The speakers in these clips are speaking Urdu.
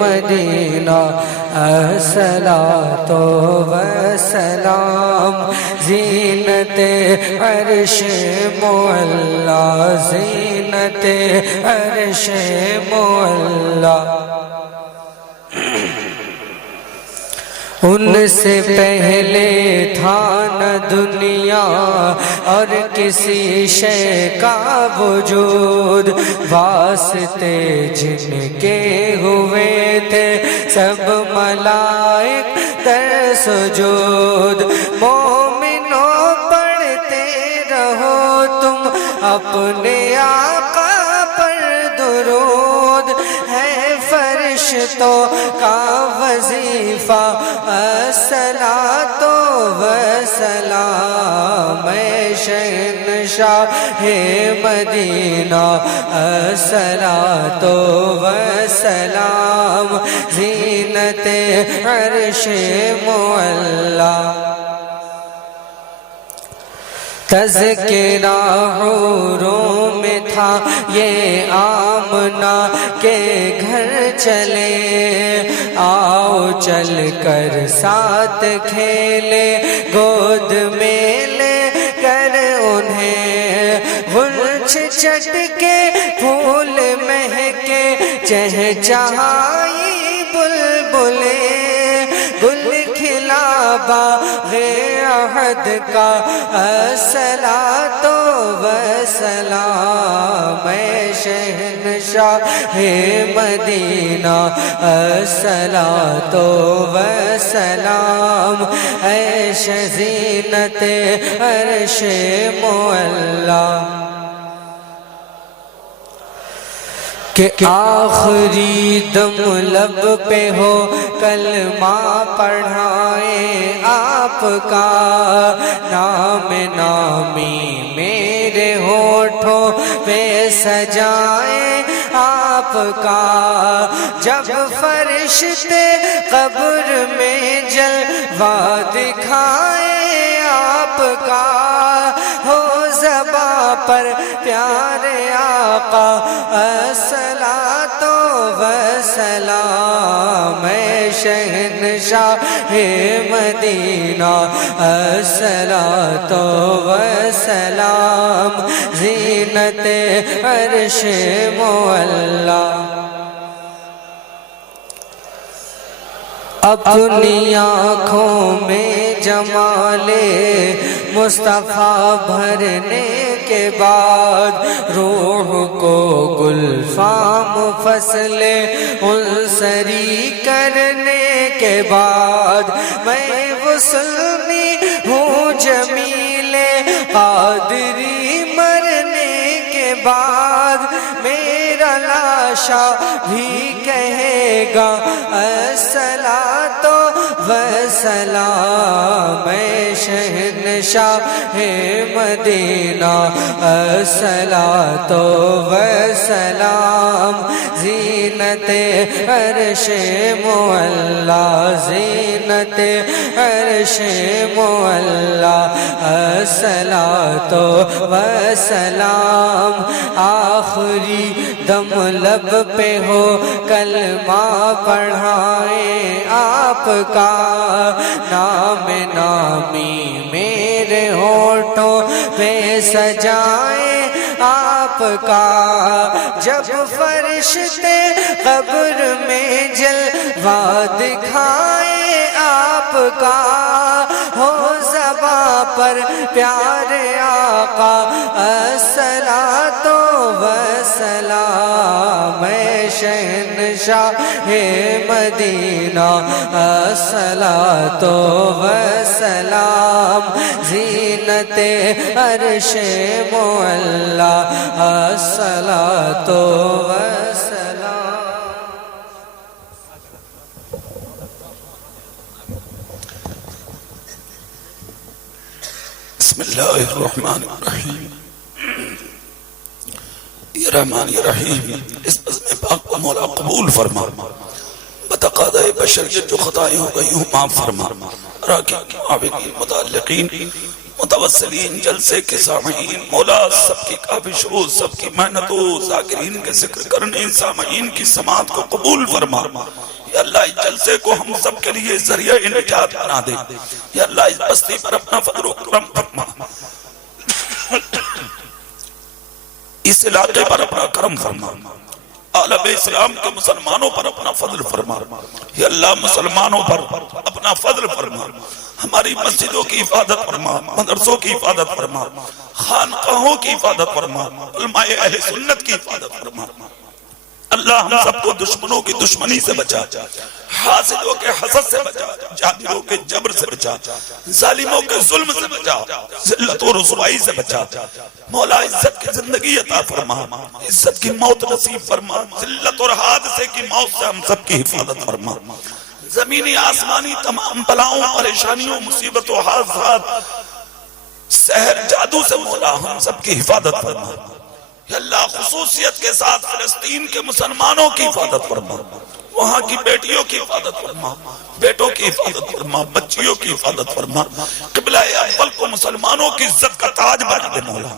مدینہ الصلاۃ والسلام زینت عرش معلا زینت عرش معلا ان سے پہلے تھا نہ دنیا اور کسی شے کا وجود واسطے جن کے ہوئے تھے سب ملائک در سجود مومنوں پڑھتے رہو تم اپنے آقا پر درود ہے فرشتوں کا وظیفہ الصلاۃ والسلام شہنشاہ مدینہ الصلاۃ والسلام زینت عرش معلا تذکرہ حوروں میں تھا یہ آمنہ کے گھر چلے آؤ چل کر ساتھ کھیلے گود میں لے کر انہیں غنچ چٹ کے پھول مہکے چہچہائی بلبلیں گل کھلا باغ احد کا الصلاۃ والسلام شہنشاہ مدینہ الصلاۃ والسلام زینت عرش معلا کہ آخری دم لب پہ ہو کلمہ پڑھائیں آپ کا نام نامی میرے ہونٹوں پہ سجائیں آپ کا جب فرشتے قبر میں جلوہ دکھائیں آپ کا ہو زباں پر پیارے آقا الصلاۃ والسلام شہنشاہ مدینہ الصلاۃ والسلام زینت عرش معلا اپنی آنکھوں میں جمال مصطفیٰ بھرنے کے بعد روح کو گلفام فصل انصری کرنے کے بعد میں وصلنی ہوں جمیل قادری مرنے کے بعد میرا لاشا بھی کہے گا الصلاۃ والسلام شہنشاہ مدینہ الصلاۃ والسلام زینت عرش معلا زینت عرش معلا الصلاۃ والسلام آخری دم لب پہ ہو کلمہ پڑھائیں آپ کا نام نامی میرے ہونٹوں پہ سجائیں آپ کا جب فرشتے قبر میں جلوہ دکھائیں آپ کا ہو زباں پر پیارے آقا الصلاۃ والسلام شہنشاہ مدینہ الصلاۃ والسلام زینت عرش معلا الصلاۃ والسلام بسم اللہ الرحمن الرحیم یا رحمان یا رحیم اس بزم پاک کو مولا قبول فرما بتقاضۂ بشریت جو خطائیں ہو گئی ہوں معاف فرما راکین عابدین متعلقین متوسلین جلسے کے سامعین، مولا سب کی کاوش ہو، سب کی محنت ہو، ذاکرین کے ذکر کرنے سامعین کی سماعت کو قبول فرما۔ یا اللہ اس جلسے کو ہم سب کے لیے ذریعہ نجات بنا دے۔ یا اللہ اس بستی پر اپنا فضل و کرم فرما، اس علاقے پر اپنا کرم فرما، عالم اسلام کے مسلمانوں پر اپنا فضل فرما۔ یا اللہ مسلمانوں پر اپنا فضل فرما، ہماری مسجدوں کی حفاظت فرما، مدرسوں کی حفاظت فرما، خانقاہوں کی حفاظت فرما، علماء اہل سنت کی حفاظت فرما۔ اللہ ہم سب کو دشمنوں کی دشمنی سے بچا، حاسدوں کے حسد سے بچا، جابروں کے جبر سے بچا، ظالموں کے ظلم سے بچا، ذلت و رسوائی سے بچا۔ مولا عزت کی زندگی عطا فرما، عزت کی موت نصیب فرما، ذلت اور حادثے کی موت سے ہم سب کی حفاظت فرما۔ زمینی آسمانی تمام بلاؤں، پریشانیوں، مصیبتوں، حادثات، سحر، جادو سے مولا ہم سب کی حفاظت فرما۔ یا اللہ خصوصیت کے ساتھ فلسطین کے مسلمانوں کی حفاظت فرما، وہاں کی بیٹیوں کی حفاظت فرما، بیٹوں کی حفاظت فرما، بچیوں کی حفاظت فرما۔ قبلہ اول کو مسلمانوں کی عزت کا تاج بنا دے مولا،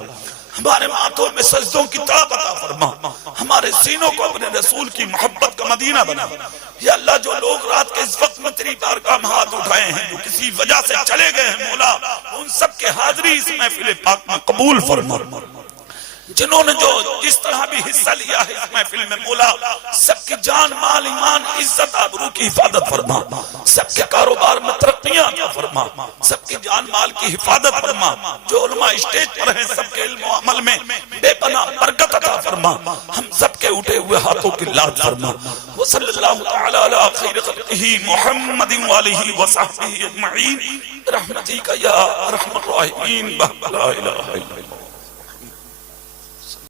ہمارے ماتھوں میں سجدوں کی طاقت عطا فرما، ہمارے سینوں کو اپنے رسول کی محبت کا مدینہ بنا۔ یا اللہ جو لوگ رات کے اس وقت میں تیری بارگاہ میں ہاتھ اٹھائے ہیں، جو کسی وجہ سے چلے گئے ہیں مولا، ان سب کے حاضری اس محفل پاک میں قبول فرما۔ جنہوں نے جو جس طرح بھی حصہ لیا ہے اس محفل میں مولا، سب کی جان، مال، ایمان، عزت، آبرو کی حفاظت فرما، سب کے کاروبار میں ترقیاں عطا فرما، سب کی جان مال کی حفاظت فرما۔ جو علماء اسٹیج پر ہیں سب کے علم و عمل میں بے پناہ برکت عطا فرما، ہم سب کے اٹھے ہوئے ہاتھوں کی لاج فرما۔ وصلی اللہ تعالی علی خیر خلقہ محمد وآلہ وصحبہ اجمعین برحمتک یا ارحم الراحمین، لا الہ الا اللہ۔